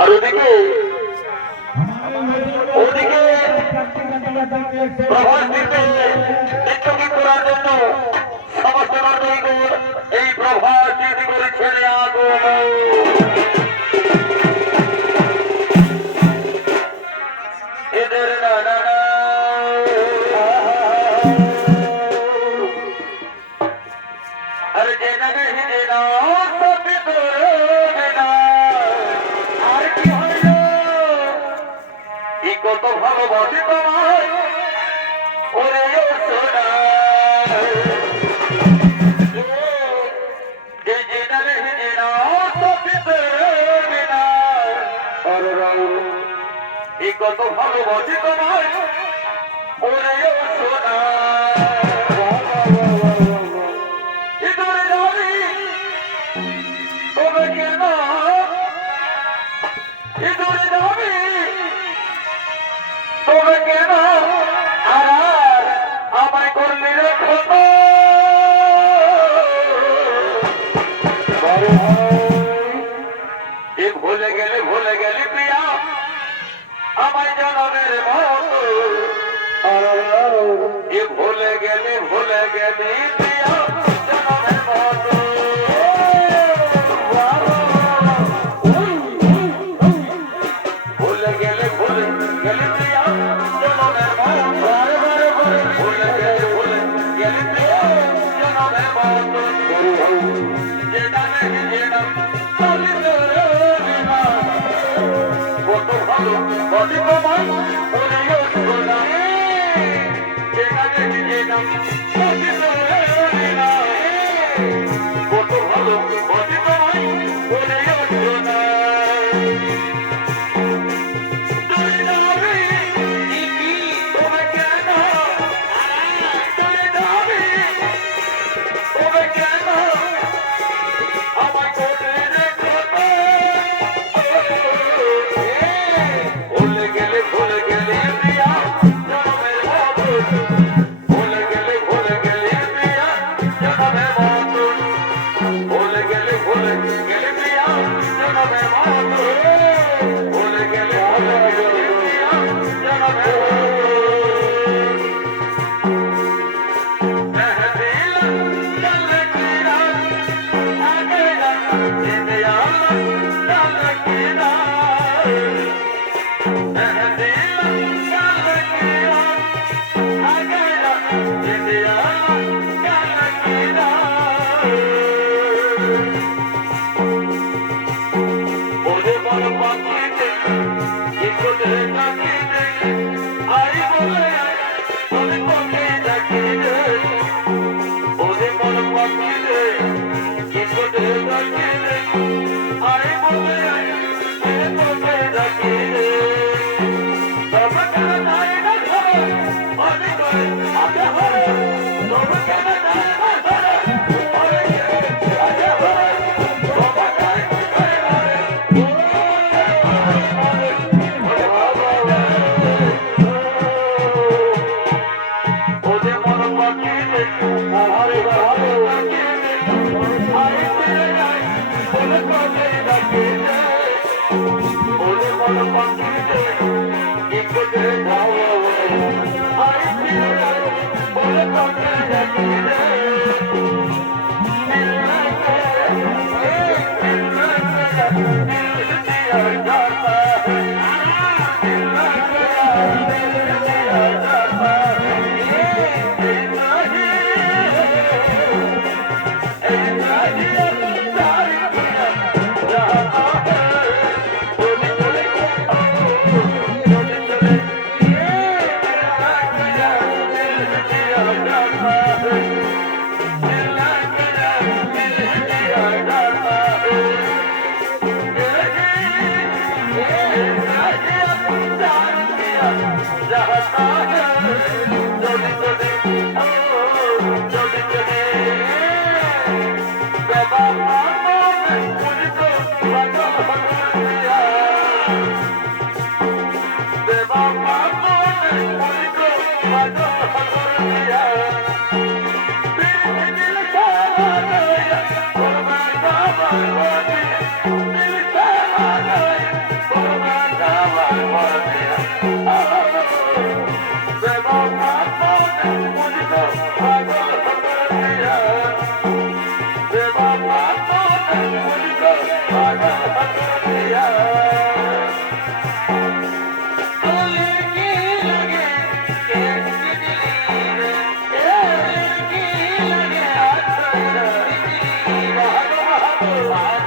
আর ওদিকে ওদিকে প্রভাস দিতে নৃত্যগীত করার জন্য সমস্ত নাটকগুলো এই প্রভাস দিতে করে ছেড়ে আগমন এদের নানা अरे जेना नहीं जेना सब तो जेना আর কি হইলো ই কত ভালোবাসি তোমায় ওরে ও সোনা যে যেনা नहीं जेना सब तो जेना अरे রাম ই কত ভালোবাসি তোমায় ওরে ও সোনা ভুলে গেলি প্রিয়া আমায় জনমের মতো ভুলে গেলি প্রিয়া জনমের মতো ভুলে গেলি প্রিয়া জনমের মতো ভুলে গেলি প্রিয়া জনমের মতো যেটা নেই যেটা বডি কমাই ওরে ও সোনা যেটা দেখি যেটা বডি সোনা কত ভালো বডি কমাই ওরে ও সোনা তুই যাবি ইকি তোমে কেন তুই যাবি তোমে কেন আমায় করলে রেখো ভুলে গেলে প্রিয়া জনমের মতো ভুলে গেলে প্রিয়া জনমের মতো ভুলে গেলে প্রিয়া জনমের মতো ভুলে গেলে প্রিয়া জনমের মতো মেহদিলা চল কিরা আগে না জিন্দিয়া চল কিরা আর